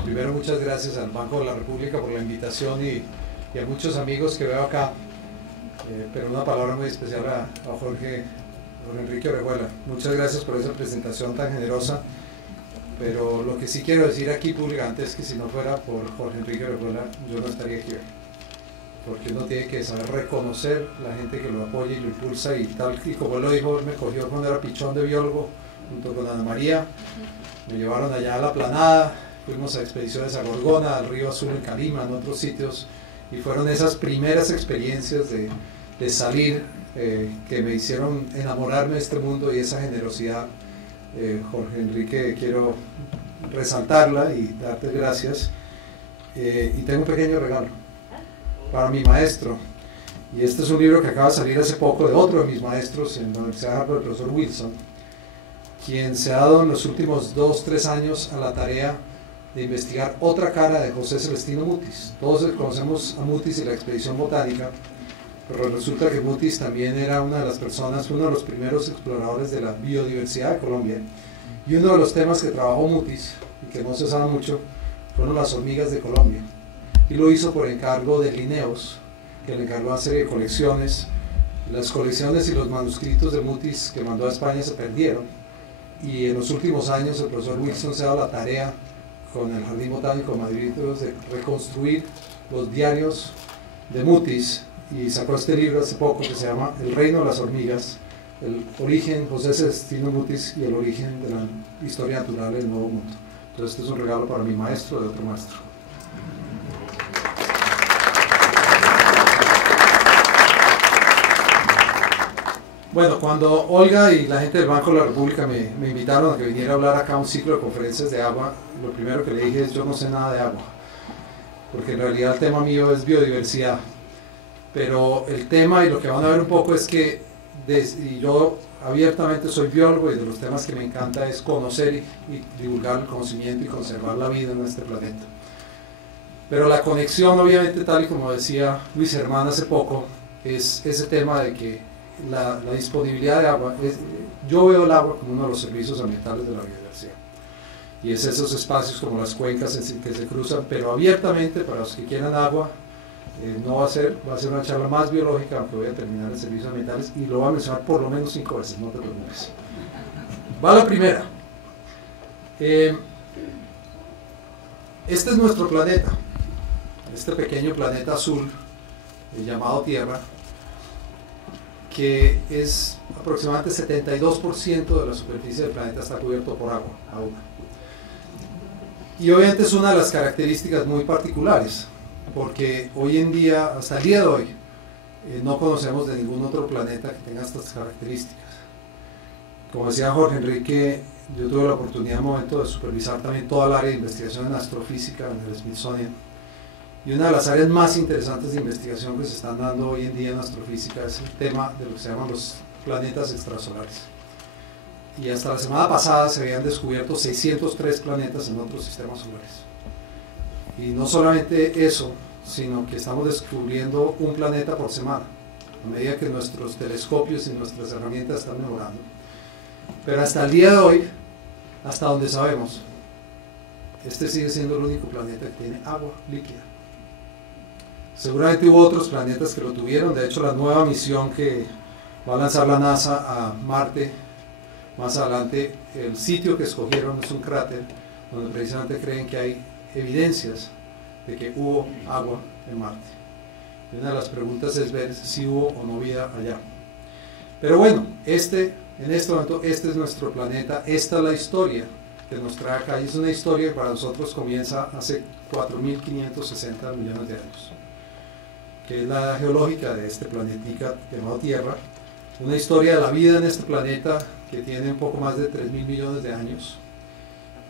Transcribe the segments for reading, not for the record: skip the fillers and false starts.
Primero, muchas gracias al Banco de la República por la invitación y a muchos amigos que veo acá, pero una palabra muy especial a Jorge Enrique Orejuela. Muchas gracias por esa presentación tan generosa, pero lo que sí quiero decir aquí públicamente es que si no fuera por Jorge Enrique Orejuela, yo no estaría aquí hoy, porque uno tiene que saber reconocer la gente que lo apoya y lo impulsa, y tal y como él lo dijo, él me cogió cuando era pichón de biólogo junto con Ana María, me llevaron allá a la Planada, fuimos a expediciones a Gorgona, al Río Azul en Calima, en otros sitios, y fueron esas primeras experiencias de salir que me hicieron enamorarme de este mundo, y esa generosidad, Jorge Enrique, quiero resaltarla y darte gracias. Y tengo un pequeño regalo para mi maestro, y este es un libro que acaba de salir hace poco de otro de mis maestros en la Universidad de Harvard, el profesor Wilson, quien se ha dado en los últimos 2-3 años a la tarea de investigar otra cara de José Celestino Mutis. Todos conocemos a Mutis y la expedición botánica, pero resulta que Mutis también era una de las personas, uno de los primeros exploradores de la biodiversidad de Colombia, y uno de los temas que trabajó Mutis, y que no se sabe mucho, fueron las hormigas de Colombia, y lo hizo por encargo de Linnaeus, que le encargó una serie de colecciones. Las colecciones y los manuscritos de Mutis que mandó a España se perdieron, y en los últimos años el profesor Wilson se ha dado la tarea con el Jardín Botánico de Madrid de reconstruir los diarios de Mutis, y sacó este libro hace poco que se llama El reino de las hormigas, el origen, José Celestino Mutis y el origen de la historia natural del Nuevo Mundo. Entonces este es un regalo para mi maestro de otro maestro. Bueno, cuando Olga y la gente del Banco de la República me invitaron a que viniera a hablar acá a un ciclo de conferencias de agua, lo primero que le dije es: yo no sé nada de agua, porque en realidad el tema mío es biodiversidad, pero el tema, y lo que van a ver un poco, es que y yo abiertamente soy biólogo, y de los temas que me encanta es conocer y divulgar el conocimiento y conservar la vida en este planeta. Pero la conexión, obviamente, tal y como decía Luis Germán hace poco, es ese tema de que la disponibilidad de agua, yo veo el agua como uno de los servicios ambientales de la biodiversidad, y es esos espacios como las cuencas que se cruzan, pero abiertamente para los que quieran agua. No va a ser una charla más biológica, aunque voy a terminar en servicios ambientales, y lo voy a mencionar por lo menos 5 veces, no te preocupes. Va la primera. Este es nuestro planeta, este pequeño planeta azul llamado Tierra, que es aproximadamente 72% de la superficie del planeta está cubierto por agua. Y obviamente es una de las características muy particulares, porque hoy en día, hasta el día de hoy, no conocemos de ningún otro planeta que tenga estas características. Como decía Jorge Enrique, yo tuve la oportunidad en un momento de supervisar también toda el área de investigación en astrofísica en el Smithsonian, y una de las áreas más interesantes de investigación que se están dando hoy en día en astrofísica es el tema de lo que se llaman los planetas extrasolares. Y hasta la semana pasada se habían descubierto 603 planetas en otros sistemas solares. Y no solamente eso, sino que estamos descubriendo un planeta por semana, a medida que nuestros telescopios y nuestras herramientas están mejorando. Pero hasta el día de hoy, hasta donde sabemos, este sigue siendo el único planeta que tiene agua líquida. Seguramente hubo otros planetas que lo tuvieron. De hecho, la nueva misión que va a lanzar la NASA a Marte más adelante, el sitio que escogieron es un cráter donde precisamente creen que hay evidencias de que hubo agua en Marte. Y una de las preguntas es ver si hubo o no vida allá. Pero bueno, en este momento, este es nuestro planeta, esta es la historia que nos trae acá, y es una historia que para nosotros comienza hace 4.560 millones de años, que es la edad geológica de este planetica llamado Tierra, una historia de la vida en este planeta que tiene un poco más de 3.000 millones de años.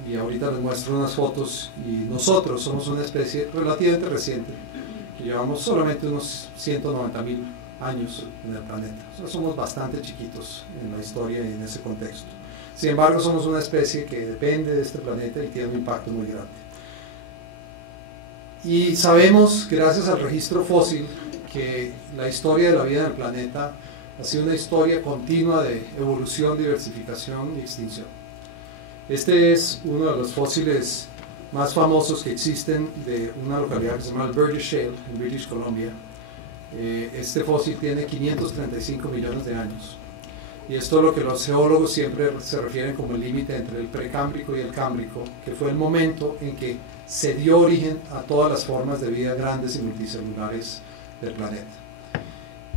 Y ahorita les muestro unas fotos, y nosotros somos una especie relativamente reciente, que llevamos solamente unos 190.000 años en el planeta. O sea, somos bastante chiquitos en la historia y en ese contexto. Sin embargo, somos una especie que depende de este planeta y tiene un impacto muy grande. Y sabemos, gracias al registro fósil, que la historia de la vida en el planeta ha sido una historia continua de evolución, diversificación y extinción. Este es uno de los fósiles más famosos que existen de una localidad que se llama Alberta Shale, en British Columbia. Este fósil tiene 535 millones de años. Y esto es lo que los geólogos siempre se refieren como el límite entre el precámbrico y el cámbrico, que fue el momento en que se dio origen a todas las formas de vida grandes y multicelulares del planeta.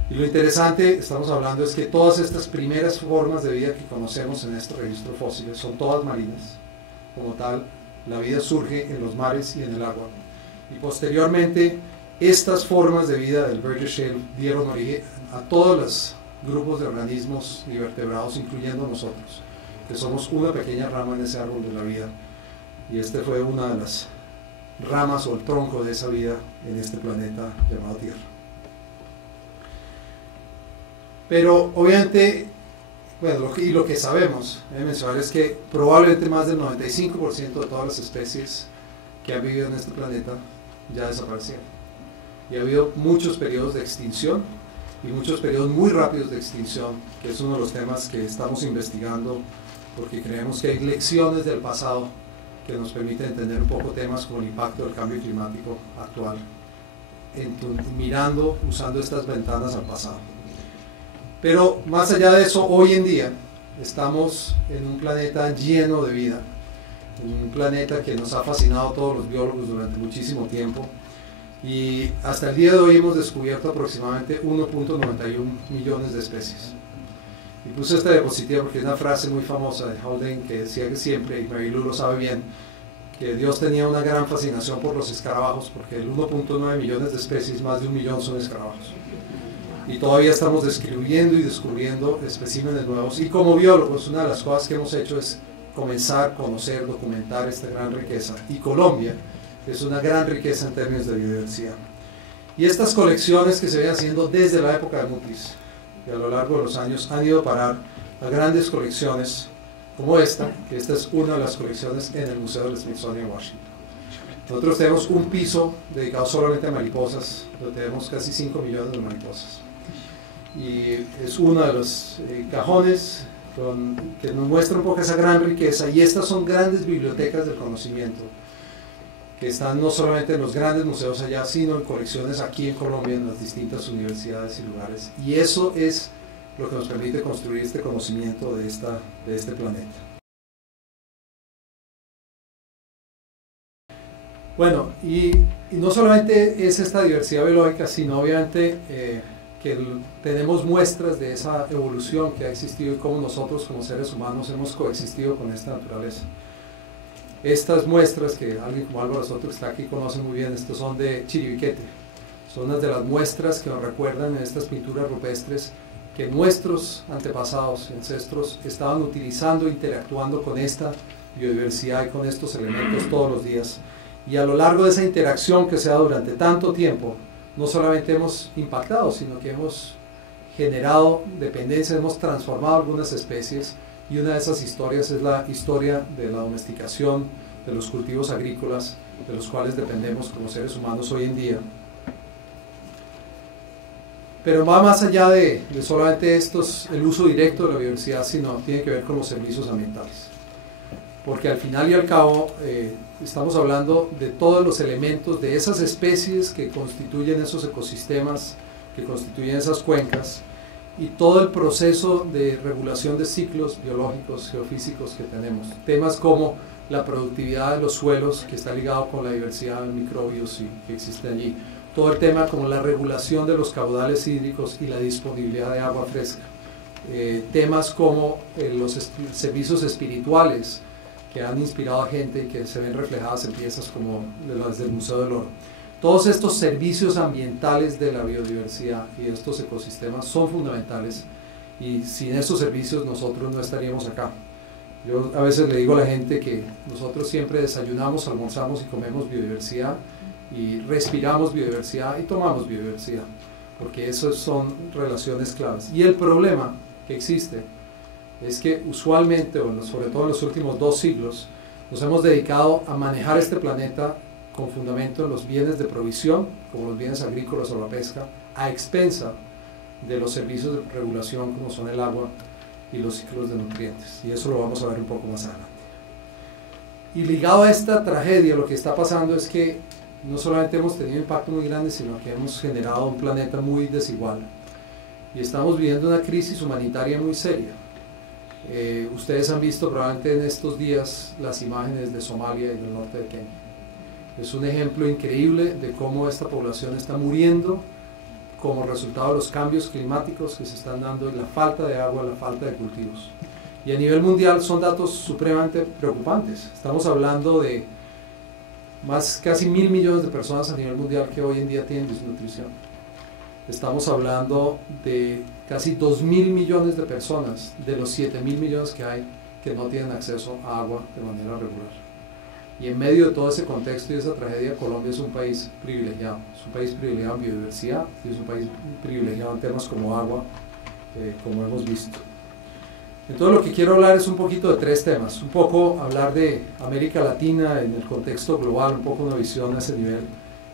Y lo interesante, estamos hablando, es que todas estas primeras formas de vida que conocemos en este registro fósiles son todas marinas. Como tal, la vida surge en los mares y en el agua. Y posteriormente, estas formas de vida del Alberta Shale dieron origen a todos los grupos de organismos y vertebrados, incluyendo nosotros, que somos una pequeña rama en ese árbol de la vida. Y este fue una de las ramas o el tronco de esa vida en este planeta llamado Tierra. Pero obviamente, bueno, lo que sabemos mencionar es que probablemente más del 95% de todas las especies que han vivido en este planeta ya desaparecieron. Y ha habido muchos periodos de extinción y muchos periodos muy rápidos de extinción, que es uno de los temas que estamos investigando, porque creemos que hay lecciones del pasado que nos permiten entender un poco temas como el impacto del cambio climático actual, usando estas ventanas al pasado. Pero más allá de eso, hoy en día estamos en un planeta lleno de vida, en un planeta que nos ha fascinado a todos los biólogos durante muchísimo tiempo, y hasta el día de hoy hemos descubierto aproximadamente 1.91 millones de especies. Y puse esta diapositiva porque es una frase muy famosa de Haldane que decía que siempre, y Marilu lo sabe bien, que Dios tenía una gran fascinación por los escarabajos, porque el 1.9 millones de especies, más de 1 millón son escarabajos. Y todavía estamos describiendo y descubriendo especímenes nuevos. Y como biólogos, una de las cosas que hemos hecho es comenzar a conocer, documentar esta gran riqueza. Y Colombia es una gran riqueza en términos de biodiversidad. Y estas colecciones que se ven haciendo desde la época de Mutis, y a lo largo de los años han ido a parar a grandes colecciones como esta, que esta es una de las colecciones en el Museo del Smithsonian en Washington. Nosotros tenemos un piso dedicado solamente a mariposas, donde tenemos casi 5 millones de mariposas. Y es uno de los cajones que nos muestra un poco esa gran riqueza, y estas son grandes bibliotecas del conocimiento, que están no solamente en los grandes museos allá, sino en colecciones aquí en Colombia, en las distintas universidades y lugares. Y eso es lo que nos permite construir este conocimiento de este planeta. Bueno, y no solamente es esta diversidad biológica, sino obviamente que tenemos muestras de esa evolución que ha existido y cómo nosotros como seres humanos hemos coexistido con esta naturaleza. Estas muestras, que alguien como Álvaro Soto que está aquí conoce muy bien, estos son de Chiribiquete. Son unas de las muestras que nos recuerdan en estas pinturas rupestres que nuestros antepasados, ancestros, estaban utilizando, interactuando con esta biodiversidad y con estos elementos todos los días. Y a lo largo de esa interacción que se da durante tanto tiempo, no solamente hemos impactado, sino que hemos generado dependencia, hemos transformado algunas especies, y una de esas historias es la historia de la domesticación, de los cultivos agrícolas, de los cuales dependemos como seres humanos hoy en día. Pero va más allá de solamente el uso directo de la biodiversidad, sino tiene que ver con los servicios ambientales. Porque al final y al cabo estamos hablando de todos los elementos de esas especies que constituyen esos ecosistemas, que constituyen esas cuencas, y todo el proceso de regulación de ciclos biológicos, geofísicos que tenemos. Temas como la productividad de los suelos, que está ligado con la diversidad de microbios que existe allí. Todo el tema como la regulación de los caudales hídricos y la disponibilidad de agua fresca. Temas como los servicios espirituales que han inspirado a gente y que se ven reflejadas en piezas como las del Museo del Oro. Todos estos servicios ambientales de la biodiversidad y de estos ecosistemas son fundamentales, y sin estos servicios nosotros no estaríamos acá. Yo a veces le digo a la gente que nosotros siempre desayunamos, almorzamos y comemos biodiversidad, y respiramos biodiversidad y tomamos biodiversidad, porque esas son relaciones claves. Y el problema que existe es que usualmente, sobre todo en los últimos 2 siglos, nos hemos dedicado a manejar este planeta con fundamento en los bienes de provisión, como los bienes agrícolas o la pesca, a expensa de los servicios de regulación como son el agua y los ciclos de nutrientes. Y eso lo vamos a ver un poco más adelante. Y ligado a esta tragedia, lo que está pasando es que no solamente hemos tenido un impacto muy grande, sino que hemos generado un planeta muy desigual. Y estamos viviendo una crisis humanitaria muy seria. Ustedes han visto probablemente en estos días las imágenes de Somalia y del norte de Kenia. Es un ejemplo increíble de cómo esta población está muriendo como resultado de los cambios climáticos que se están dando y la falta de agua, la falta de cultivos. Y a nivel mundial son datos supremamente preocupantes. Estamos hablando de casi 1.000 millones de personas a nivel mundial que hoy en día tienen desnutrición. Estamos hablando de casi 2.000 millones de personas de los 7.000 millones que hay que no tienen acceso a agua de manera regular. Y en medio de todo ese contexto y esa tragedia, Colombia es un país privilegiado. Es un país privilegiado en biodiversidad y es un país privilegiado en temas como agua, como hemos visto. Entonces lo que quiero hablar es un poquito de 3 temas. Un poco hablar de América Latina en el contexto global, un poco una visión a ese nivel.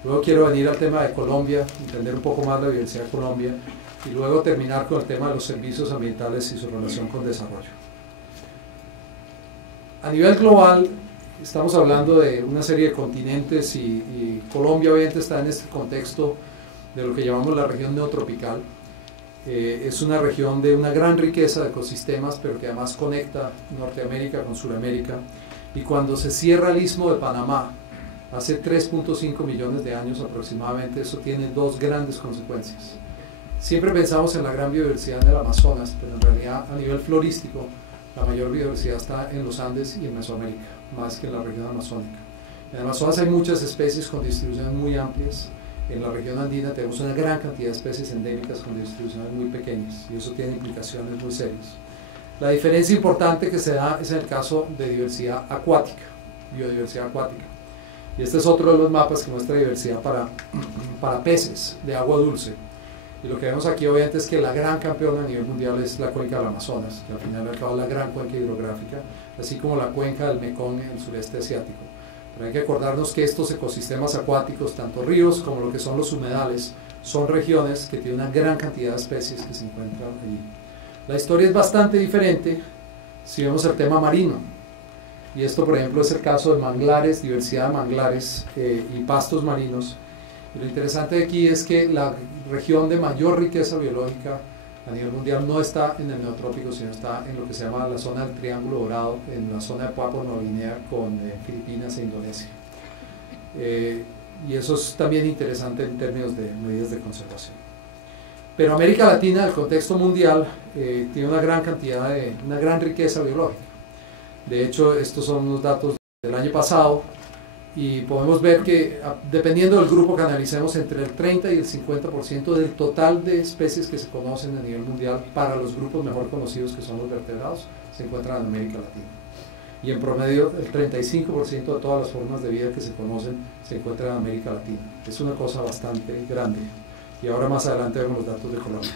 Luego quiero venir al tema de Colombia, entender un poco más la biodiversidad de Colombia y luego terminar con el tema de los servicios ambientales y su relación con desarrollo. A nivel global, estamos hablando de una serie de continentes y Colombia obviamente está en este contexto de lo que llamamos la región neotropical. Es una región de una gran riqueza de ecosistemas, pero que además conecta Norteamérica con Sudamérica. Y cuando se cierra el Istmo de Panamá, hace 3.5 millones de años aproximadamente, eso tiene 2 grandes consecuencias. Siempre pensamos en la gran biodiversidad en el Amazonas, pero en realidad a nivel florístico, la mayor biodiversidad está en los Andes y en Mesoamérica, más que en la región amazónica. En el Amazonas hay muchas especies con distribuciones muy amplias. En la región andina tenemos una gran cantidad de especies endémicas con distribuciones muy pequeñas y eso tiene implicaciones muy serias. La diferencia importante que se da es en el caso de diversidad acuática, biodiversidad acuática. Y este es otro de los mapas que muestra diversidad para peces de agua dulce. Y lo que vemos aquí obviamente es que la gran campeona a nivel mundial es la cuenca del Amazonas, que al final del cabo es la gran cuenca hidrográfica, así como la cuenca del Mekong en el sureste asiático. Pero hay que acordarnos que estos ecosistemas acuáticos, tanto ríos como lo que son los humedales, son regiones que tienen una gran cantidad de especies que se encuentran allí. La historia es bastante diferente si vemos el tema marino. Y esto, por ejemplo, es el caso de manglares, diversidad de manglares y pastos marinos. Y lo interesante de aquí es que la región de mayor riqueza biológica a nivel mundial no está en el neotrópico, sino está en lo que se llama la zona del Triángulo Dorado, en la zona de Papua Nueva Guinea con Filipinas e Indonesia. Y eso es también interesante en términos de medidas de conservación. Pero América Latina, el contexto mundial, tiene una gran cantidad una gran riqueza biológica. De hecho, estos son unos datos del año pasado y podemos ver que dependiendo del grupo que analicemos, entre el 30 y el 50% del total de especies que se conocen a nivel mundial para los grupos mejor conocidos, que son los vertebrados, se encuentran en América Latina. Y en promedio el 35% de todas las formas de vida que se conocen se encuentran en América Latina. Es una cosa bastante grande. Y ahora más adelante vemos los datos de Colombia.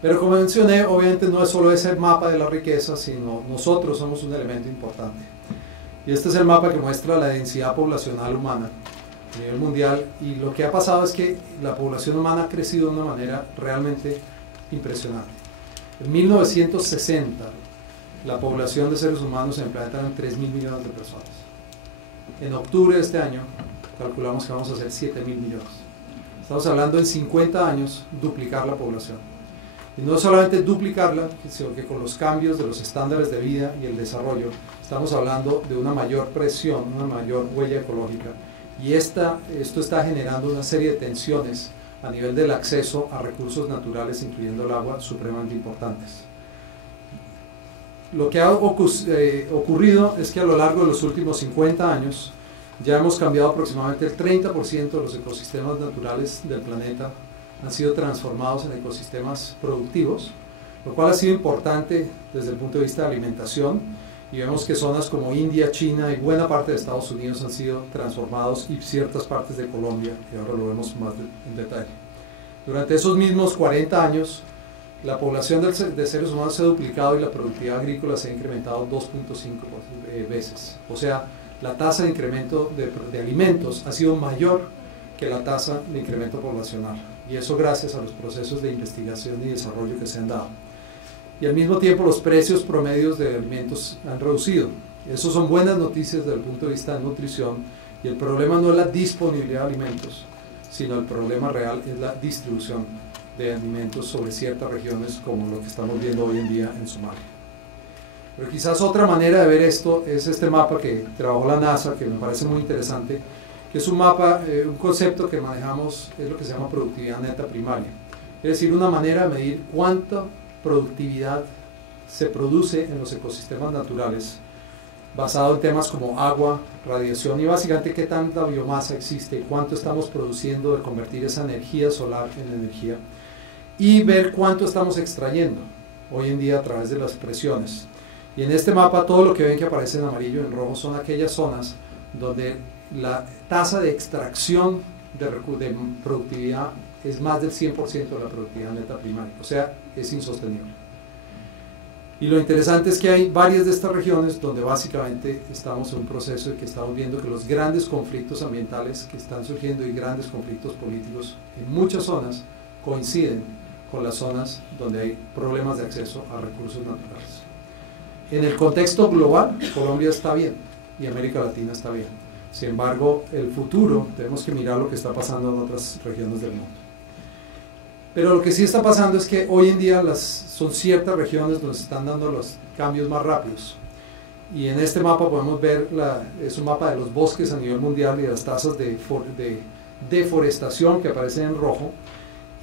Pero como mencioné, obviamente no es solo ese mapa de la riqueza, sino nosotros somos un elemento importante. Y este es el mapa que muestra la densidad poblacional humana a nivel mundial, y lo que ha pasado es que la población humana ha crecido de una manera realmente impresionante. En 1960, la población de seres humanos en el planeta eran 3.000 millones de personas. En octubre de este año, calculamos que vamos a ser 7.000 millones. Estamos hablando en 50 años duplicar la población. Y no solamente duplicarla, sino que con los cambios de los estándares de vida y el desarrollo, estamos hablando de una mayor presión, una mayor huella ecológica. Y esto está generando una serie de tensiones a nivel del acceso a recursos naturales, incluyendo el agua, supremamente importantes. Lo que ha ocurrido es que a lo largo de los últimos 50 años ya hemos cambiado aproximadamente el 30% de los ecosistemas naturales del planeta, han sido transformados en ecosistemas productivos, lo cual ha sido importante desde el punto de vista de alimentación, y vemos que zonas como India, China y buena parte de Estados Unidos han sido transformados, y ciertas partes de Colombia, que ahora lo vemos más en detalle. Durante esos mismos 40 años, la población de seres humanos se ha duplicado y la productividad agrícola se ha incrementado 2.5 veces. O sea, la tasa de incremento de alimentos ha sido mayor que la tasa de incremento poblacional. Y eso gracias a los procesos de investigación y desarrollo que se han dado. Y al mismo tiempo los precios promedios de alimentos han reducido. Eso son buenas noticias desde el punto de vista de nutrición, y el problema no es la disponibilidad de alimentos, sino el problema real es la distribución de alimentos sobre ciertas regiones, como lo que estamos viendo hoy en día en Somalia. Pero quizás otra manera de ver esto es este mapa que trabajó la NASA, que me parece muy interesante, que es un mapa, un concepto que manejamos, es lo que se llama productividad neta primaria. Es decir, una manera de medir cuánta productividad se produce en los ecosistemas naturales, basado en temas como agua, radiación y básicamente qué tanta biomasa existe, cuánto estamos produciendo de convertir esa energía solar en energía, y ver cuánto estamos extrayendo hoy en día a través de las presiones. Y en este mapa todo lo que ven que aparece en amarillo y en rojo son aquellas zonas donde la tasa de extracción de productividad es más del 100% de la productividad neta primaria, o sea, es insostenible. Y lo interesante es que hay varias de estas regiones donde básicamente estamos en un proceso de que estamos viendo que los grandes conflictos ambientales que están surgiendo y grandes conflictos políticos en muchas zonas coinciden con las zonas donde hay problemas de acceso a recursos naturales. En el contexto global, Colombia está bien y América Latina está bien. Sin embargo, el futuro, tenemos que mirar lo que está pasando en otras regiones del mundo. Pero lo que sí está pasando es que hoy en día son ciertas regiones donde se están dando los cambios más rápidos. Y en este mapa podemos ver, es un mapa de los bosques a nivel mundial y las tasas de deforestación que aparecen en rojo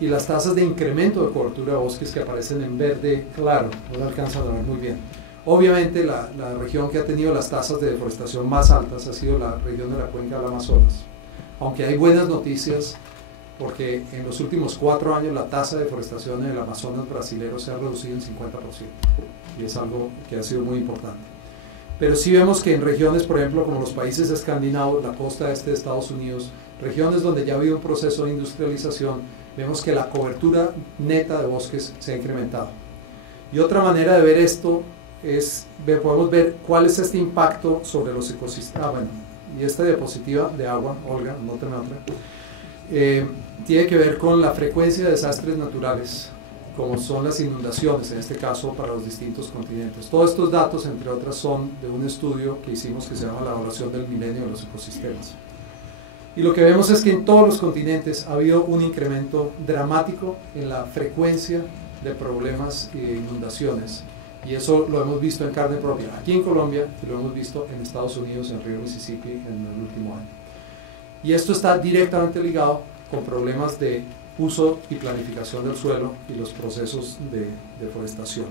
y las tasas de incremento de cobertura de bosques que aparecen en verde claro, no lo alcanzan a ver muy bien. Obviamente la región que ha tenido las tasas de deforestación más altas ha sido la región de la cuenca del Amazonas. Aunque hay buenas noticias, porque en los últimos 4 años la tasa de deforestación en el Amazonas brasilero se ha reducido en 50%, y es algo que ha sido muy importante. Pero sí vemos que en regiones, por ejemplo, como los países escandinavos, la costa este de Estados Unidos, regiones donde ya ha habido un proceso de industrialización, vemos que la cobertura neta de bosques se ha incrementado. Y otra manera de ver esto es, podemos ver cuál es este impacto sobre los ecosistemas. Bueno, y esta diapositiva de agua, Olga, anóteme otra. Tiene que ver con la frecuencia de desastres naturales, como son las inundaciones, en este caso para los distintos continentes. Todos estos datos, entre otras, son de un estudio que hicimos que se llama la evaluación del milenio de los ecosistemas. Y lo que vemos es que en todos los continentes ha habido un incremento dramático en la frecuencia de problemas e inundaciones. Y eso lo hemos visto en carne propia aquí en Colombia y lo hemos visto en Estados Unidos, en el río Mississippi, en el último año. Y esto está directamente ligado con problemas de uso y planificación del suelo y los procesos de deforestación.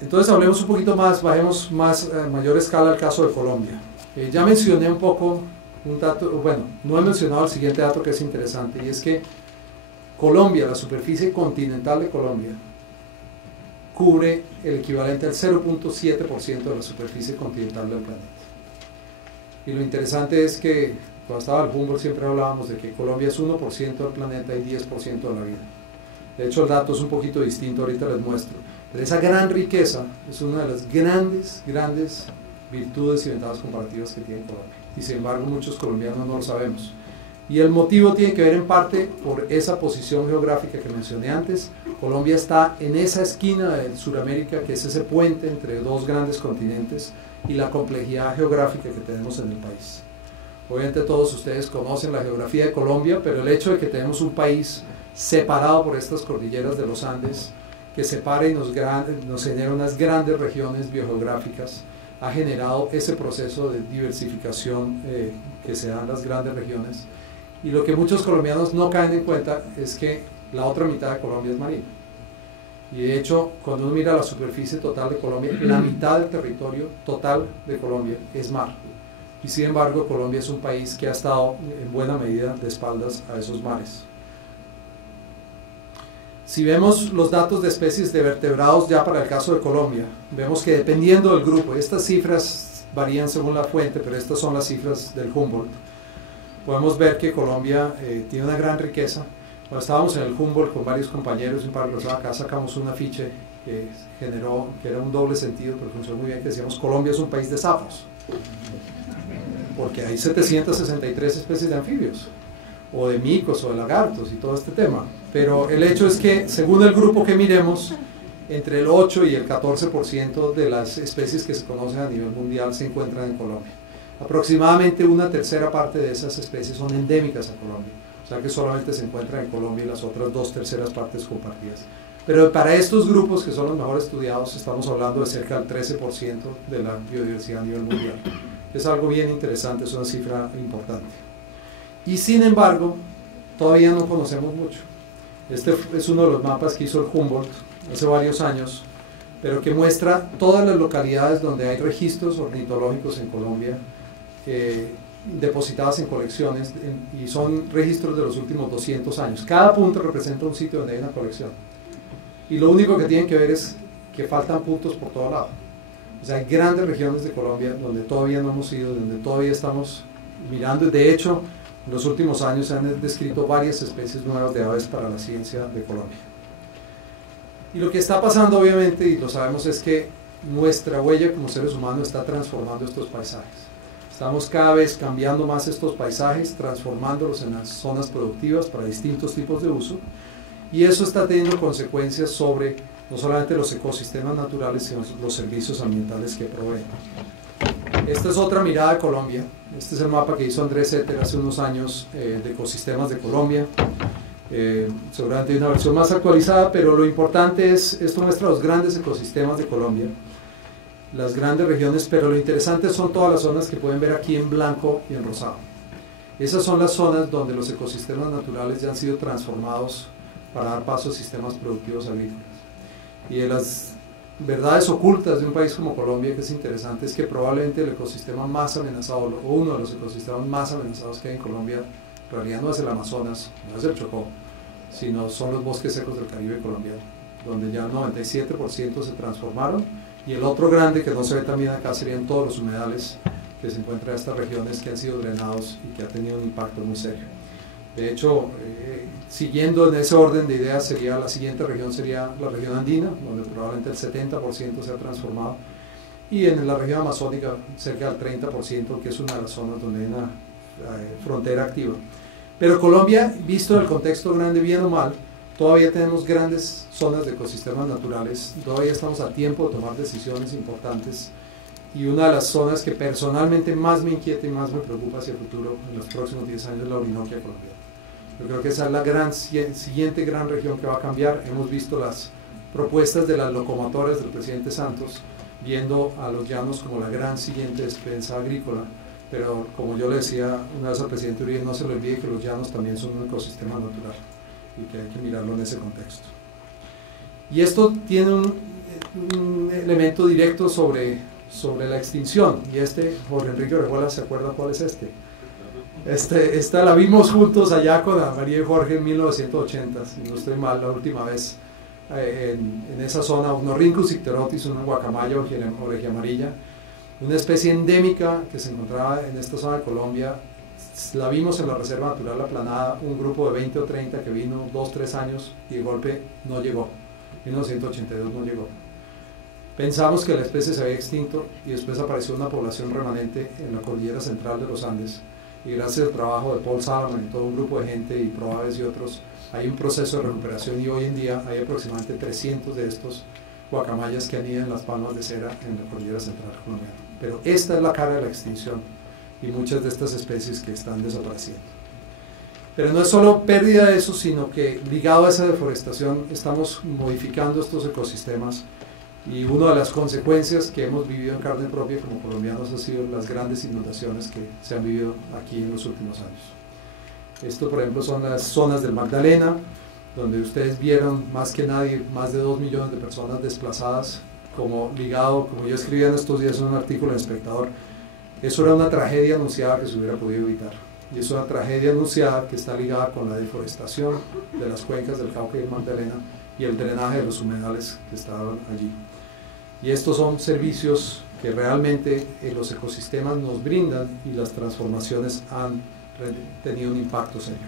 Entonces hablemos un poquito más, bajemos más a mayor escala al caso de Colombia. Ya mencioné un poco un dato, bueno, no he mencionado el siguiente dato que es interesante, y es que Colombia, la superficie continental de Colombia, cubre el equivalente al 0.7% de la superficie continental del planeta. Y lo interesante es que cuando estaba el Humboldt siempre hablábamos de que Colombia es 1% del planeta y 10% de la vida. De hecho el dato es un poquito distinto, ahorita les muestro. Pero esa gran riqueza es una de las grandes virtudes y ventajas comparativas que tiene Colombia. Y sin embargo muchos colombianos no lo sabemos. Y el motivo tiene que ver en parte por esa posición geográfica que mencioné antes. Colombia está en esa esquina de Sudamérica, que es ese puente entre dos grandes continentes, y la complejidad geográfica que tenemos en el país. Obviamente todos ustedes conocen la geografía de Colombia, pero el hecho de que tenemos un país separado por estas cordilleras de los Andes, que separa y nos genera unas grandes regiones biogeográficas, ha generado ese proceso de diversificación que se da en las grandes regiones. Y lo que muchos colombianos no caen en cuenta es que la otra mitad de Colombia es marina. Y de hecho, cuando uno mira la superficie total de Colombia, la mitad del territorio total de Colombia es mar. Y sin embargo, Colombia es un país que ha estado en buena medida de espaldas a esos mares. Si vemos los datos de especies de vertebrados ya para el caso de Colombia, vemos que dependiendo del grupo, estas cifras varían según la fuente, pero estas son las cifras del Humboldt, podemos ver que Colombia tiene una gran riqueza. Cuando estábamos en el Humboldt con varios compañeros, un par de los acá sacamos un afiche que generó, que era un doble sentido, pero funcionó muy bien, que decíamos: Colombia es un país de sapos, porque hay 763 especies de anfibios, o de micos, o de lagartos, y todo este tema. Pero el hecho es que, según el grupo que miremos, entre el 8 y el 14% de las especies que se conocen a nivel mundial se encuentran en Colombia. Aproximadamente una tercera parte de esas especies son endémicas a Colombia, o sea que solamente se encuentran en Colombia y las otras 2/3 partes compartidas. Pero para estos grupos, que son los mejor estudiados, estamos hablando de cerca del 13% de la biodiversidad a nivel mundial. Es algo bien interesante, es una cifra importante. Y sin embargo, todavía no conocemos mucho. Este es uno de los mapas que hizo el Humboldt hace varios años, pero que muestra todas las localidades donde hay registros ornitológicos en Colombia, depositadas en colecciones, y son registros de los últimos 200 años. Cada punto representa un sitio donde hay una colección. Y lo único que tienen que ver es que faltan puntos por todo lado. O sea, hay grandes regiones de Colombia donde todavía no hemos ido, donde todavía estamos mirando. De hecho, en los últimos años se han descrito varias especies nuevas de aves para la ciencia de Colombia. Y lo que está pasando, obviamente, y lo sabemos, es que nuestra huella como seres humanos está transformando estos paisajes. Estamos cada vez cambiando más estos paisajes, transformándolos en las zonas productivas para distintos tipos de uso, y eso está teniendo consecuencias sobre no solamente los ecosistemas naturales, sino los servicios ambientales que proveen. Esta es otra mirada de Colombia. Este es el mapa que hizo Andrés Setter hace unos años de ecosistemas de Colombia. Seguramente hay una versión más actualizada, pero lo importante es, esto muestra los grandes ecosistemas de Colombia, las grandes regiones, pero lo interesante son todas las zonas que pueden ver aquí en blanco y en rosado. Esas son las zonas donde los ecosistemas naturales ya han sido transformados para dar paso a sistemas productivos agrícolas. Y de las verdades ocultas de un país como Colombia, que es interesante, es que probablemente el ecosistema más amenazado, o uno de los ecosistemas más amenazados que hay en Colombia, en realidad no es el Amazonas, no es el Chocó, sino son los bosques secos del Caribe colombiano, donde ya el 97% se transformaron, y el otro grande que no se ve también acá serían todos los humedales que se encuentran en estas regiones que han sido drenados y que ha tenido un impacto muy serio. De hecho, siguiendo en ese orden de ideas, la siguiente región sería la región andina, donde probablemente el 70% se ha transformado, y en la región amazónica cerca del 30%, que es una de las zonas donde hay una frontera activa. Pero Colombia, visto el contexto grande, bien o mal, todavía tenemos grandes zonas de ecosistemas naturales, todavía estamos a tiempo de tomar decisiones importantes, y una de las zonas que personalmente más me inquieta y más me preocupa hacia el futuro en los próximos 10 años es la Orinoquia colombiana. Yo creo que esa es la siguiente gran región que va a cambiar. Hemos visto las propuestas de las locomotoras del presidente Santos, viendo a los llanos como la gran siguiente despensa agrícola, pero como yo le decía una vez al presidente Uribe, no se le olvide que los llanos también son un ecosistema natural y que hay que mirarlo en ese contexto. Y esto tiene un elemento directo sobre la extinción, y Jorge Enrique Orejuela se acuerda cuál es esta la vimos juntos allá con María y Jorge en 1980, si no estoy mal, la última vez en esa zona, Ornithorhynchus icterotis, una guacamaya oreja amarilla, una especie endémica que se encontraba en esta zona de Colombia. La vimos en la Reserva Natural La Planada, un grupo de 20 o 30 que vino 2-3 años y de golpe no llegó, en 1982 no llegó. Pensamos que la especie se había extinto y después apareció una población remanente en la cordillera central de los Andes, y gracias al trabajo de Paul Salomon y todo un grupo de gente y Proaves y otros, hay un proceso de recuperación, y hoy en día hay aproximadamente 300 de estos guacamayas que anidan en las palmas de cera en la cordillera central colombiana. Pero esta es la cara de la extinción y muchas de estas especies que están desapareciendo. Pero no es solo pérdida de eso, sino que ligado a esa deforestación estamos modificando estos ecosistemas, y una de las consecuencias que hemos vivido en carne propia como colombianos ha sido las grandes inundaciones que se han vivido aquí en los últimos años. Esto, por ejemplo, son las zonas del Magdalena, donde ustedes vieron más que nadie más de 2 millones de personas desplazadas, como yo escribía en estos días en un artículo en El Espectador. Eso era una tragedia anunciada que se hubiera podido evitar, y es una tragedia anunciada que está ligada con la deforestación de las cuencas del Cauca y del Magdalena y el drenaje de los humedales que estaban allí. Y estos son servicios que realmente los ecosistemas nos brindan, y las transformaciones han tenido un impacto serio.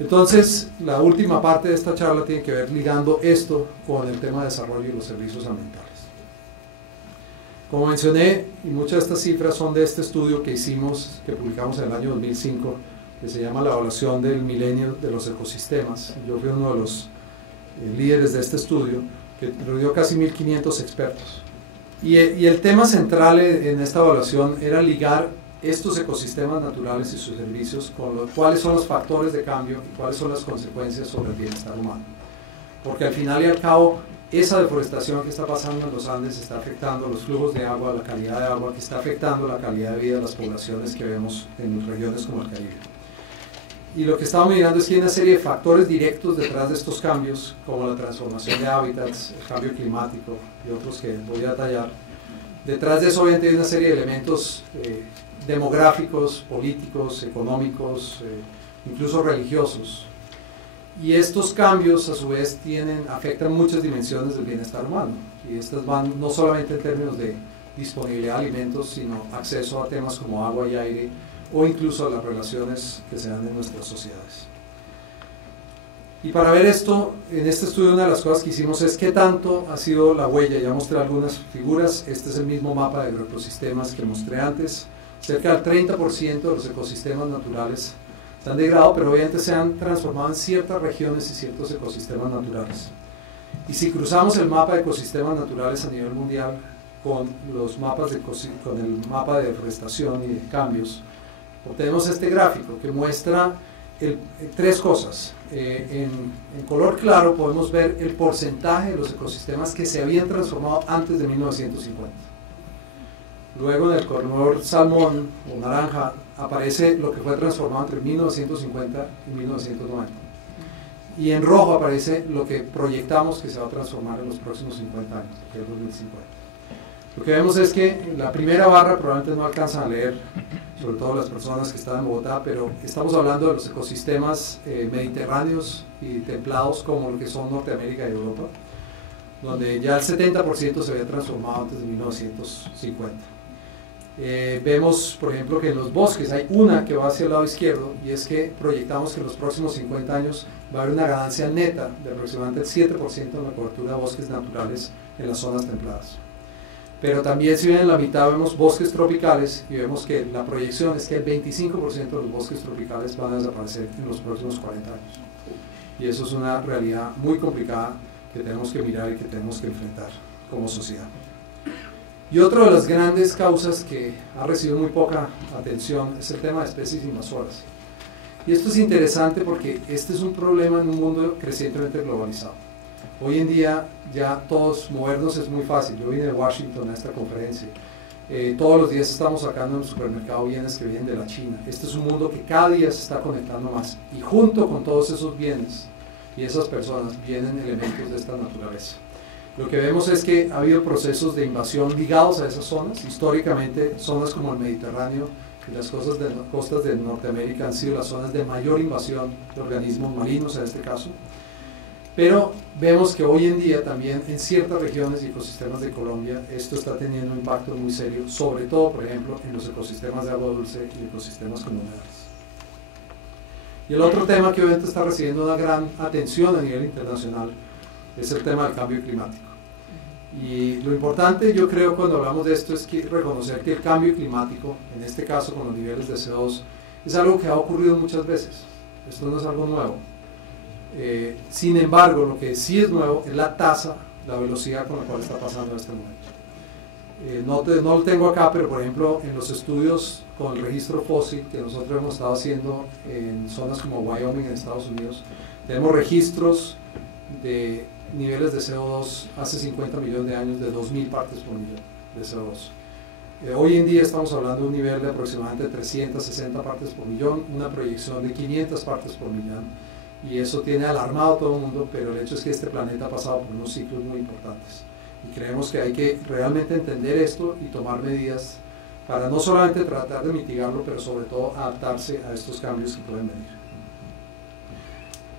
Entonces, la última parte de esta charla tiene que ver ligando esto con el tema de desarrollo y los servicios ambientales. Como mencioné, y muchas de estas cifras son de este estudio que hicimos, que publicamos en el año 2005, que se llama La evaluación del milenio de los ecosistemas. Yo fui uno de los líderes de este estudio, que reunió casi 1.500 expertos. Y el tema central en esta evaluación era ligar estos ecosistemas naturales y sus servicios con cuáles son los factores de cambio y cuáles son las consecuencias sobre el bienestar humano. Porque al final y al cabo, esa deforestación que está pasando en los Andes está afectando los flujos de agua, la calidad de agua, que está afectando la calidad de vida de las poblaciones que vemos en regiones como el Caribe. Y lo que estamos mirando es que hay una serie de factores directos detrás de estos cambios, como la transformación de hábitats, el cambio climático y otros que voy a detallar. Detrás de eso obviamente hay una serie de elementos demográficos, políticos, económicos, incluso religiosos. Y estos cambios a su vez afectan muchas dimensiones del bienestar humano. Y estas van no solamente en términos de disponibilidad de alimentos, sino acceso a temas como agua y aire, o incluso a las relaciones que se dan en nuestras sociedades. Y para ver esto, en este estudio una de las cosas que hicimos es qué tanto ha sido la huella. Ya mostré algunas figuras, este es el mismo mapa de agroecosistemas que mostré antes. Cerca del 30% de los ecosistemas naturales se han degradado, pero obviamente se han transformado en ciertas regiones y ciertos ecosistemas naturales. Y si cruzamos el mapa de ecosistemas naturales a nivel mundial con el mapa de deforestación y de cambios, obtenemos este gráfico que muestra tres cosas. En color claro podemos ver el porcentaje de los ecosistemas que se habían transformado antes de 1950. Luego en el color salmón o naranja aparece lo que fue transformado entre 1950 y 1990. Y en rojo aparece lo que proyectamos que se va a transformar en los próximos 50 años, que es 2050. Lo que vemos es que la primera barra probablemente no alcanzan a leer, sobre todo las personas que están en Bogotá, pero estamos hablando de los ecosistemas mediterráneos y templados como lo que son Norteamérica y Europa, donde ya el 70% se había transformado antes de 1950. Vemos, por ejemplo, que en los bosques hay una que va hacia el lado izquierdo, y es que proyectamos que en los próximos 50 años va a haber una ganancia neta de aproximadamente el 7% en la cobertura de bosques naturales en las zonas templadas. Pero también, si bien en la mitad vemos bosques tropicales, y vemos que la proyección es que el 25% de los bosques tropicales van a desaparecer en los próximos 40 años. Y eso es una realidad muy complicada que tenemos que mirar y que tenemos que enfrentar como sociedad. Y otra de las grandes causas que ha recibido muy poca atención es el tema de especies invasoras. Y esto es interesante porque este es un problema en un mundo crecientemente globalizado. Hoy en día ya todos movernos es muy fácil. Yo vine de Washington a esta conferencia. Todos los días estamos sacando en el supermercado bienes que vienen de la China. Este es un mundo que cada día se está conectando más. Y junto con todos esos bienes y esas personas vienen elementos de esta naturaleza. Lo que vemos es que ha habido procesos de invasión ligados a esas zonas. Históricamente, zonas como el Mediterráneo y las costas de Norteamérica han sido las zonas de mayor invasión de organismos marinos en este caso. Pero vemos que hoy en día también en ciertas regiones y ecosistemas de Colombia esto está teniendo un impacto muy serio, sobre todo, por ejemplo, en los ecosistemas de agua dulce y ecosistemas comunales. Y el otro tema que obviamente está recibiendo una gran atención a nivel internacional es el tema del cambio climático. Y lo importante, yo creo, cuando hablamos de esto es que reconocer que el cambio climático, en este caso con los niveles de CO2, es algo que ha ocurrido muchas veces. Esto no es algo nuevo. Sin embargo, lo que sí es nuevo es la tasa, la velocidad con la cual está pasando en este momento. No lo tengo acá, pero por ejemplo en los estudios con el registro fósil que nosotros hemos estado haciendo en zonas como Wyoming en Estados Unidos, tenemos registros de niveles de CO2 hace 50 millones de años de 2.000 partes por millón de CO2. Hoy en día estamos hablando de un nivel de aproximadamente 360 partes por millón, una proyección de 500 partes por millón. Y eso tiene alarmado a todo el mundo, pero el hecho es que este planeta ha pasado por unos ciclos muy importantes. Y creemos que hay que realmente entender esto y tomar medidas para no solamente tratar de mitigarlo, pero sobre todo adaptarse a estos cambios que pueden venir.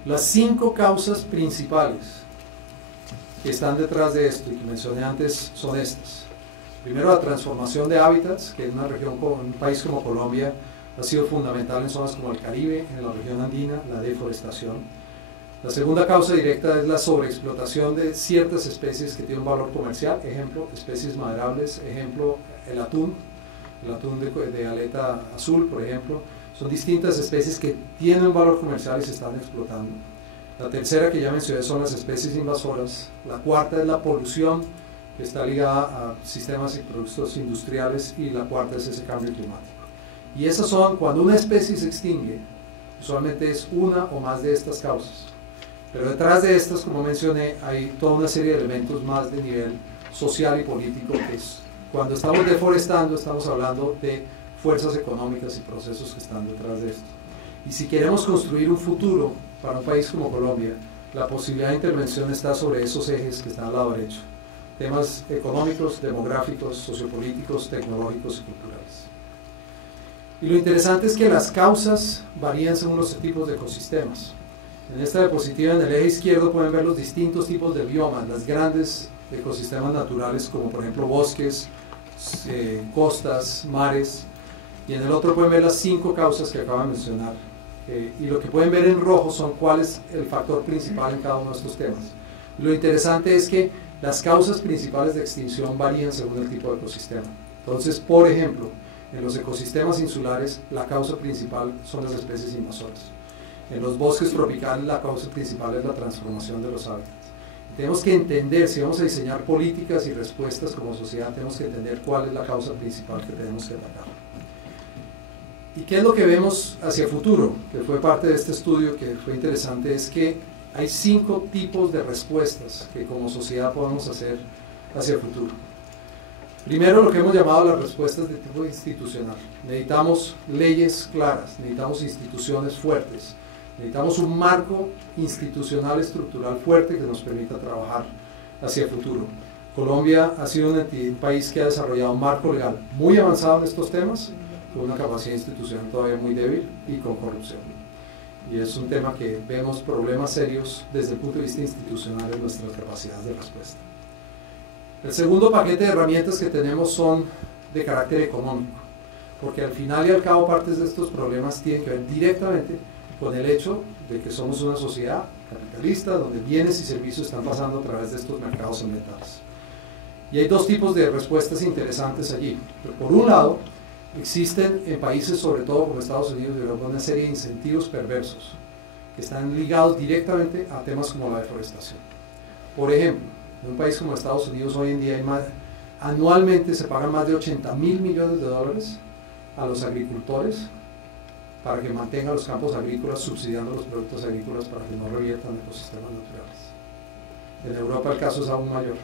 Las 5 causas principales que están detrás de esto y que mencioné antes son estas. Primero, la transformación de hábitats, que en una región, en un país como Colombia, ha sido fundamental en zonas como el Caribe, en la región andina, la deforestación. La segunda causa directa es la sobreexplotación de ciertas especies que tienen un valor comercial, ejemplo, especies maderables, ejemplo, el atún de aleta azul, por ejemplo. Son distintas especies que tienen un valor comercial y se están explotando. La tercera que ya mencioné son las especies invasoras. La cuarta es la polución, que está ligada a sistemas y productos industriales, y la cuarta es ese cambio climático. Y esas son, cuando una especie se extingue, usualmente es una o más de estas causas. Pero detrás de estas, como mencioné, hay toda una serie de elementos más de nivel social y político, que es, cuando estamos deforestando, estamos hablando de fuerzas económicas y procesos que están detrás de esto. Y si queremos construir un futuro para un país como Colombia, la posibilidad de intervención está sobre esos ejes que están al lado derecho. Temas económicos, demográficos, sociopolíticos, tecnológicos y culturales. Y lo interesante es que las causas varían según los tipos de ecosistemas. En esta diapositiva, en el eje izquierdo, pueden ver los distintos tipos de biomas, las grandes ecosistemas naturales, como por ejemplo bosques, costas, mares, y en el otro pueden ver las 5 causas que acabo de mencionar. Y lo que pueden ver en rojo son cuál es el factor principal en cada uno de estos temas. Lo interesante es que las causas principales de extinción varían según el tipo de ecosistema. Entonces, por ejemplo, en los ecosistemas insulares, la causa principal son las especies invasoras. En los bosques tropicales, la causa principal es la transformación de los hábitats. Tenemos que entender, si vamos a diseñar políticas y respuestas como sociedad, tenemos que entender cuál es la causa principal que tenemos que atacar. ¿Y qué es lo que vemos hacia el futuro? Que fue parte de este estudio que fue interesante, es que hay 5 tipos de respuestas que como sociedad podemos hacer hacia el futuro. Primero, lo que hemos llamado las respuestas de tipo institucional. Necesitamos leyes claras, necesitamos instituciones fuertes, necesitamos un marco institucional estructural fuerte que nos permita trabajar hacia el futuro. Colombia ha sido un país que ha desarrollado un marco legal muy avanzado en estos temas, con una capacidad institucional todavía muy débil y con corrupción. Y es un tema que vemos problemas serios desde el punto de vista institucional en nuestras capacidades de respuesta. El segundo paquete de herramientas que tenemos son de carácter económico, porque al final y al cabo partes de estos problemas tienen que ver directamente con el hecho de que somos una sociedad capitalista donde bienes y servicios están pasando a través de estos mercados ambientales. Y hay 2 tipos de respuestas interesantes allí. Pero por un lado, existen en países sobre todo como Estados Unidos y Europa una serie de incentivos perversos que están ligados directamente a temas como la deforestación. Por ejemplo, en un país como Estados Unidos hoy en día anualmente se pagan más de $80.000 millones a los agricultores para que mantengan los campos agrícolas subsidiando los productos agrícolas para que no reviertan ecosistemas naturales. En Europa el caso es aún mayor.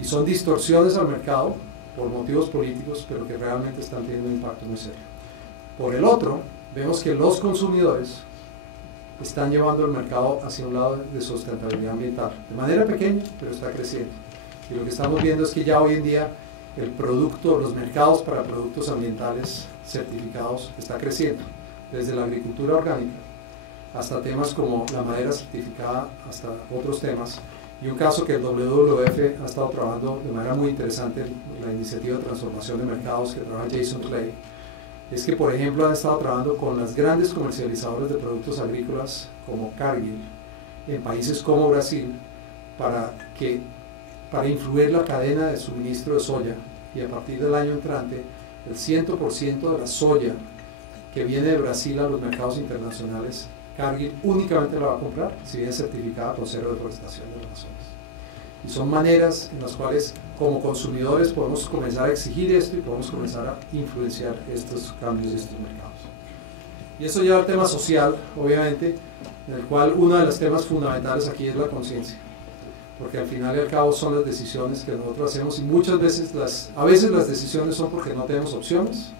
Y son distorsiones al mercado por motivos políticos, pero que realmente están teniendo un impacto muy serio. Por el otro, vemos que los consumidores están llevando el mercado hacia un lado de sustentabilidad ambiental, de manera pequeña, pero está creciendo. Y lo que estamos viendo es que ya hoy en día los mercados para productos ambientales certificados está creciendo, desde la agricultura orgánica hasta temas como la madera certificada, hasta otros temas. Y un caso que el WWF ha estado trabajando de manera muy interesante, la iniciativa de transformación de mercados que trabaja Jason Clay, es que por ejemplo han estado trabajando con las grandes comercializadoras de productos agrícolas como Cargill en países como Brasil para influir la cadena de suministro de soya, y a partir del año entrante el 100% de la soya que viene de Brasil a los mercados internacionales, Cargill únicamente la va a comprar si viene certificada por cero deforestación de las zonas. Y son maneras en las cuales como consumidores podemos comenzar a exigir esto y podemos comenzar a influenciar estos cambios de estos mercados. Y eso lleva al tema social, obviamente, en el cual uno de los temas fundamentales aquí es la conciencia, porque al final y al cabo son las decisiones que nosotros hacemos, y muchas veces a veces las decisiones son porque no tenemos opciones.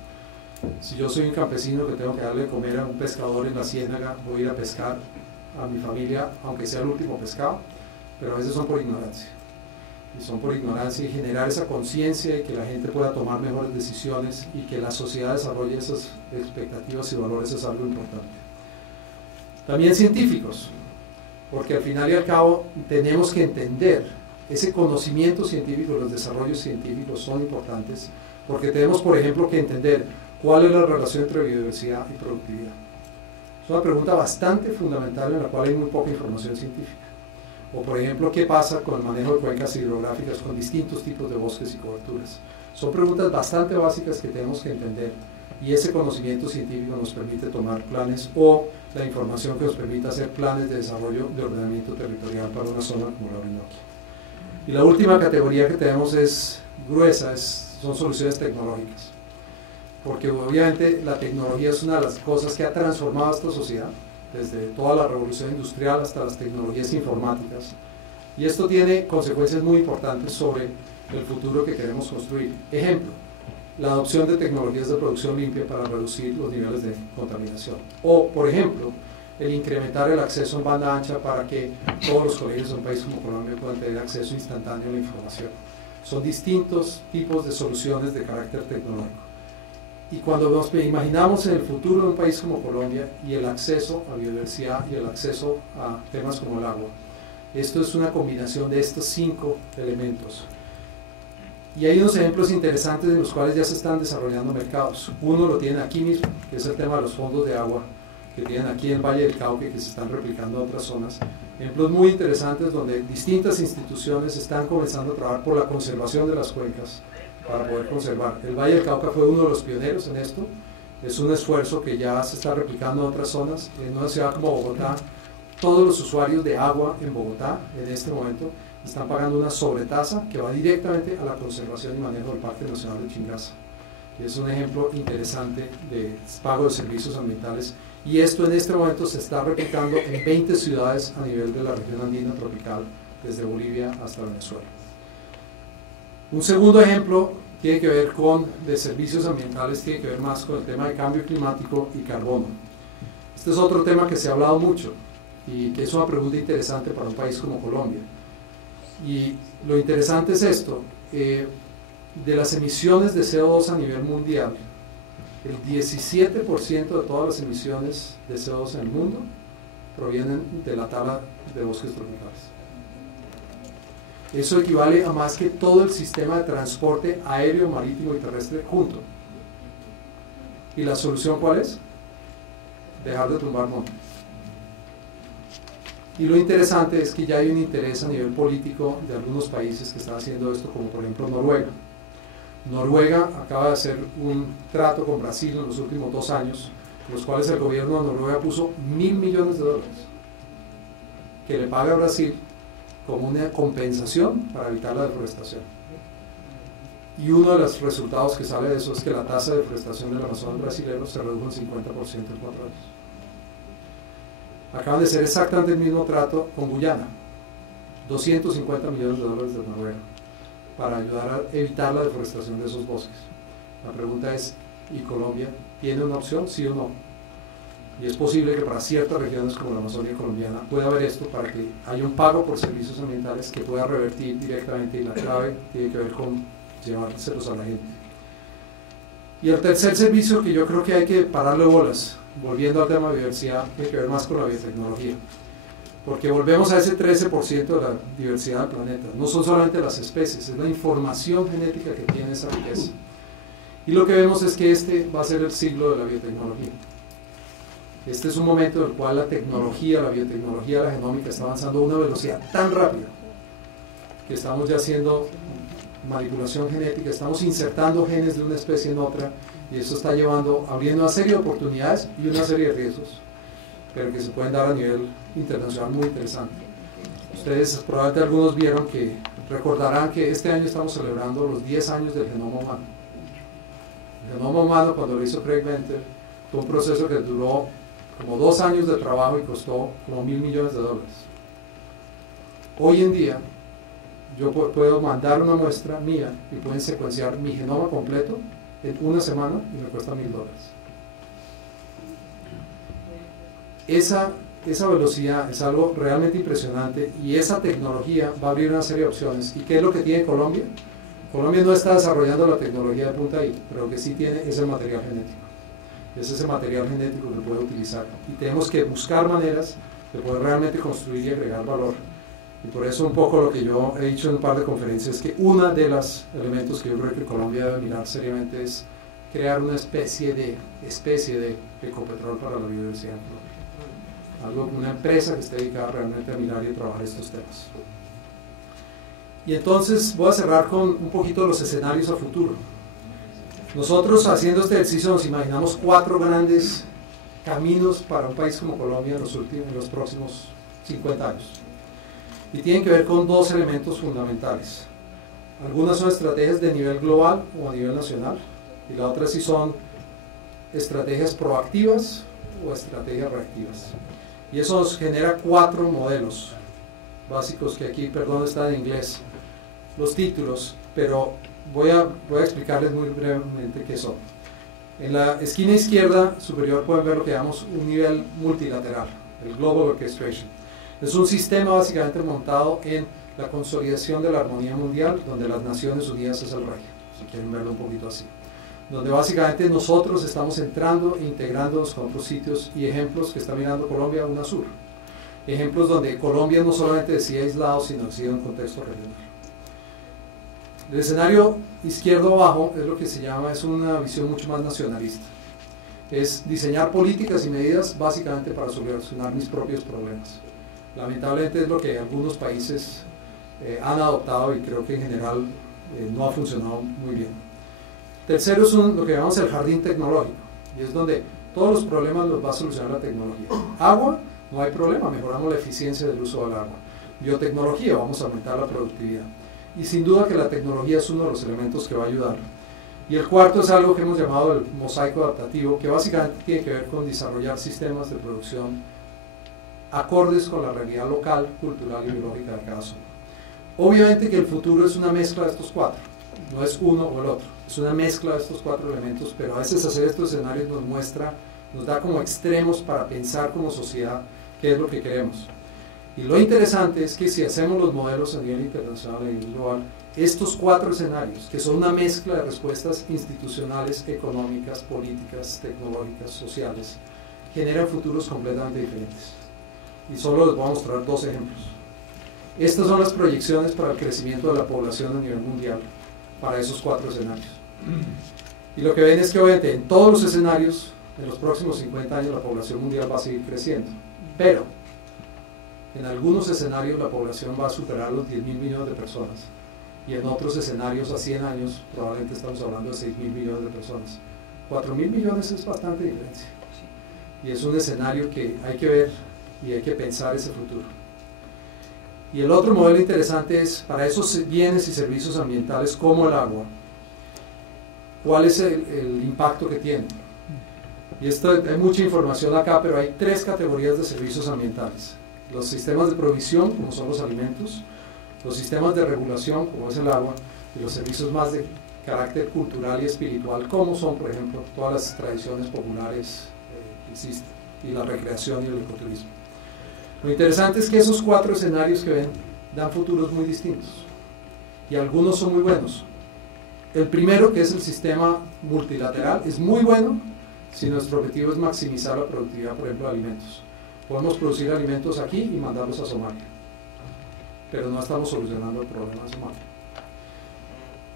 Si yo soy un campesino que tengo que darle de comer a un pescador en la ciénaga, voy a ir a pescar a mi familia, aunque sea el último pescado, pero a veces son por ignorancia. Y son por ignorancia, y generar esa conciencia y que la gente pueda tomar mejores decisiones y que la sociedad desarrolle esas expectativas y valores es algo importante. También científicos, porque al final y al cabo tenemos que entender ese conocimiento científico, los desarrollos científicos son importantes, porque tenemos por ejemplo que entender cuál es la relación entre biodiversidad y productividad. Es una pregunta bastante fundamental en la cual hay muy poca información científica. O por ejemplo, ¿qué pasa con el manejo de cuencas hidrográficas con distintos tipos de bosques y coberturas? Son preguntas bastante básicas que tenemos que entender y ese conocimiento científico nos permite tomar planes o la información que nos permite hacer planes de desarrollo de ordenamiento territorial para una zona como la Orinoquia. Y la última categoría que tenemos es gruesa, son soluciones tecnológicas, porque obviamente la tecnología es una de las cosas que ha transformado esta sociedad, desde toda la revolución industrial hasta las tecnologías informáticas, y esto tiene consecuencias muy importantes sobre el futuro que queremos construir. Ejemplo, la adopción de tecnologías de producción limpia para reducir los niveles de contaminación, o por ejemplo, el incrementar el acceso en banda ancha para que todos los colegios de un país como Colombia puedan tener acceso instantáneo a la información. Son distintos tipos de soluciones de carácter tecnológico. Y cuando nos imaginamos en el futuro de un país como Colombia y el acceso a biodiversidad y el acceso a temas como el agua, esto es una combinación de estos 5 elementos. Y hay unos ejemplos interesantes en los cuales ya se están desarrollando mercados. Uno lo tienen aquí mismo, que es el tema de los fondos de agua, que tienen aquí en el Valle del Cauca, que se están replicando en otras zonas. Ejemplos muy interesantes donde distintas instituciones están comenzando a trabajar por la conservación de las cuencas para poder conservar. El Valle del Cauca fue uno de los pioneros en esto. Es un esfuerzo que ya se está replicando en otras zonas. En una ciudad como Bogotá, todos los usuarios de agua en Bogotá en este momento están pagando una sobretasa que va directamente a la conservación y manejo del Parque Nacional de Chingaza. Es un ejemplo interesante de pago de servicios ambientales, y esto en este momento se está replicando en 20 ciudades a nivel de la región andina tropical, desde Bolivia hasta Venezuela. Un segundo ejemplo tiene que ver con de servicios ambientales, tiene que ver más con el tema de cambio climático y carbono. Este es otro tema que se ha hablado mucho y que es una pregunta interesante para un país como Colombia. Y lo interesante es esto, de las emisiones de CO2 a nivel mundial, el 17% de todas las emisiones de CO2 en el mundo provienen de la tala de bosques tropicales. Eso equivale a más que todo el sistema de transporte aéreo, marítimo y terrestre junto. ¿Y la solución cuál es? Dejar de tumbar montes. Y lo interesante es que ya hay un interés a nivel político de algunos países que están haciendo esto, como por ejemplo Noruega. Noruega acaba de hacer un trato con Brasil en los últimos 2 años, en los cuales el gobierno de Noruega puso $1.000 millones que le paga a Brasil como una compensación para evitar la deforestación. Y uno de los resultados que sale de eso es que la tasa de deforestación del Amazonas brasileño se redujo un 50% en 4 años. Acaban de hacer exactamente el mismo trato con Guyana, $250 millones de Noruega, para ayudar a evitar la deforestación de esos bosques. La pregunta es, ¿y Colombia tiene una opción, sí o no? Y es posible que para ciertas regiones como la Amazonía colombiana pueda haber esto para que haya un pago por servicios ambientales que pueda revertir directamente, y la clave tiene que ver con llevárselos a la gente. Y el tercer servicio que yo creo que hay que pararle bolas, volviendo al tema de biodiversidad, tiene que ver más con la biotecnología. Porque volvemos a ese 13% de la diversidad del planeta. No son solamente las especies, es la información genética que tiene esa riqueza. Y lo que vemos es que este va a ser el siglo de la biotecnología. Este es un momento en el cual la tecnología, la biotecnología, la genómica está avanzando a una velocidad tan rápida que estamos ya haciendo manipulación genética, estamos insertando genes de una especie en otra, y eso está abriendo una serie de oportunidades y una serie de riesgos, pero que se pueden dar a nivel internacional muy interesante. Ustedes probablemente algunos recordarán que este año estamos celebrando los 10 años del genoma humano. El genoma humano, cuando lo hizo Craig Venter, fue un proceso que duró como 2 años de trabajo y costó como $1.000 millones. Hoy en día yo puedo mandar una muestra mía y pueden secuenciar mi genoma completo en 1 semana y me cuesta $1.000. Esa velocidad es algo realmente impresionante, y esa tecnología va a abrir una serie de opciones. ¿Y qué es lo que tiene Colombia? Colombia no está desarrollando la tecnología de punta ahí, pero lo que sí tiene es el material genético. Es ese material genético que puede utilizar, y tenemos que buscar maneras de poder realmente construir y agregar valor. Y por eso un poco lo que yo he dicho en un par de conferencias es que uno de los elementos que yo creo que Colombia debe mirar seriamente es crear una especie de ecopetrol para la biodiversidad. Una empresa que esté dedicada realmente a mirar y a trabajar estos temas. Y entonces voy a cerrar con un poquito de los escenarios a futuro. Nosotros haciendo este ejercicio nos imaginamos 4 grandes caminos para un país como Colombia en los próximos 50 años. Y tienen que ver con 2 elementos fundamentales. Algunas son estrategias de nivel global o a nivel nacional, y la otra sí son estrategias proactivas o estrategias reactivas. Y eso nos genera 4 modelos básicos que aquí, perdón, está en inglés los títulos, pero voy a explicarles muy brevemente qué son. En la esquina izquierda superior pueden ver lo que llamamos un nivel multilateral, el Global Orchestration. Es un sistema básicamente montado en la consolidación de la armonía mundial, donde las Naciones Unidas es el rey, si quieren verlo un poquito así. Donde básicamente nosotros estamos entrando e integrándonos con otros sitios y ejemplos que está mirando Colombia, UNASUR. Ejemplos donde Colombia no solamente decide aislado, sino decide en un contexto regional. El escenario izquierdo abajo es lo que se llama, es una visión mucho más nacionalista. Es diseñar políticas y medidas básicamente para solucionar mis propios problemas. Lamentablemente es lo que algunos países han adoptado y creo que en general no ha funcionado muy bien. Tercero es lo que llamamos el jardín tecnológico, y es donde todos los problemas los va a solucionar la tecnología. Agua, no hay problema, mejoramos la eficiencia del uso del agua. Biotecnología, vamos a aumentar la productividad. Y sin duda que la tecnología es uno de los elementos que va a ayudar. Y el cuarto es algo que hemos llamado el mosaico adaptativo, que básicamente tiene que ver con desarrollar sistemas de producción acordes con la realidad local, cultural y biológica de cada zona. Obviamente que el futuro es una mezcla de estos 4, no es uno o el otro, es una mezcla de estos 4 elementos, pero a veces hacer estos escenarios nos da como extremos para pensar como sociedad qué es lo que queremos. Y lo interesante es que si hacemos los modelos a nivel internacional y a nivel global, estos 4 escenarios, que son una mezcla de respuestas institucionales, económicas, políticas, tecnológicas, sociales, generan futuros completamente diferentes. Y solo les voy a mostrar 2 ejemplos. Estas son las proyecciones para el crecimiento de la población a nivel mundial para esos 4 escenarios. Y lo que ven es que obviamente en todos los escenarios, en los próximos 50 años la población mundial va a seguir creciendo. Pero en algunos escenarios la población va a superar los 10.000 millones de personas. Y en otros escenarios a 100 años probablemente estamos hablando de 6.000 millones de personas. 4.000 millones es bastante diferencia. Y es un escenario que hay que ver y hay que pensar ese futuro. Y el otro modelo interesante es para esos bienes y servicios ambientales como el agua, ¿cuál es el impacto que tiene? Y esto hay mucha información acá, pero hay 3 categorías de servicios ambientales: los sistemas de provisión, como son los alimentos, los sistemas de regulación, como es el agua, y los servicios más de carácter cultural y espiritual, como son, por ejemplo, todas las tradiciones populares que existen, y la recreación y el ecoturismo. Lo interesante es que esos 4 escenarios que ven dan futuros muy distintos, y algunos son muy buenos. El primero, que es el sistema multilateral, es muy bueno si nuestro objetivo es maximizar la productividad, por ejemplo, de alimentos. Podemos producir alimentos aquí y mandarlos a Somalia, pero no estamos solucionando el problema de Somalia.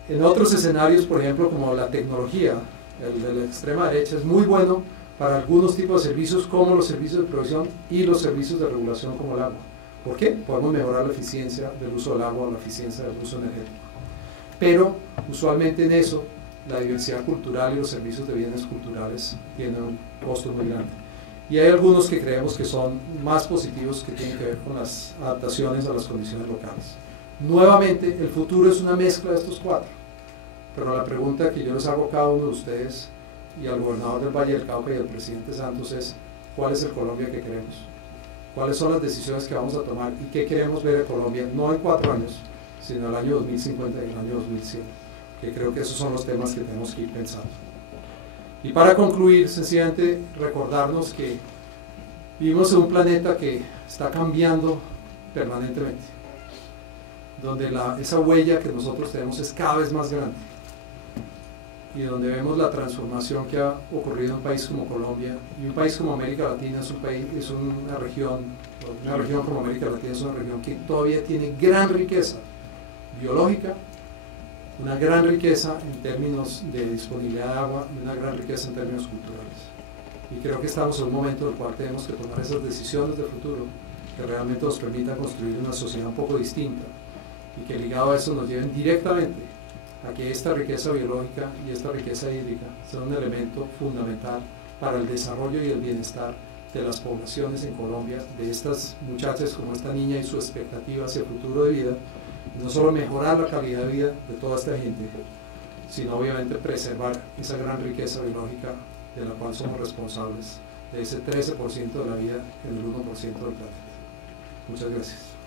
En otros escenarios, por ejemplo, como la tecnología, el de la extrema derecha, es muy bueno para algunos tipos de servicios, como los servicios de provisión y los servicios de regulación como el agua. ¿Por qué? Podemos mejorar la eficiencia del uso del agua, la eficiencia del uso energético. Pero usualmente en eso la diversidad cultural y los servicios de bienes culturales tienen un costo muy grande. Y hay algunos que creemos que son más positivos, que tienen que ver con las adaptaciones a las condiciones locales. Nuevamente, el futuro es una mezcla de estos 4. Pero la pregunta que yo les hago a cada uno de ustedes y al gobernador del Valle del Cauca y al presidente Santos es: ¿cuál es el Colombia que queremos? ¿Cuáles son las decisiones que vamos a tomar y qué queremos ver de Colombia, no en 4 años, sino el año 2050 y el año 2100? Que creo que esos son los temas que tenemos que ir pensando. Y para concluir, sencillamente recordarnos que vivimos en un planeta que está cambiando permanentemente, donde esa huella que nosotros tenemos es cada vez más grande, y donde vemos la transformación que ha ocurrido en un país como Colombia, y un país como América Latina es una región como América Latina es una región que todavía tiene gran riqueza biológica, una gran riqueza en términos de disponibilidad de agua y una gran riqueza en términos culturales. Y creo que estamos en un momento en el cual tenemos que tomar esas decisiones de futuro que realmente nos permitan construir una sociedad un poco distinta y que ligado a eso nos lleven directamente a que esta riqueza biológica y esta riqueza hídrica sea un elemento fundamental para el desarrollo y el bienestar de las poblaciones en Colombia, de estas muchachas como esta niña y su expectativa hacia el futuro de vida, y no solo mejorar la calidad de vida de toda esta gente, sino obviamente preservar esa gran riqueza biológica de la cual somos responsables, de ese 13% de la vida en el 1% del planeta. Muchas gracias.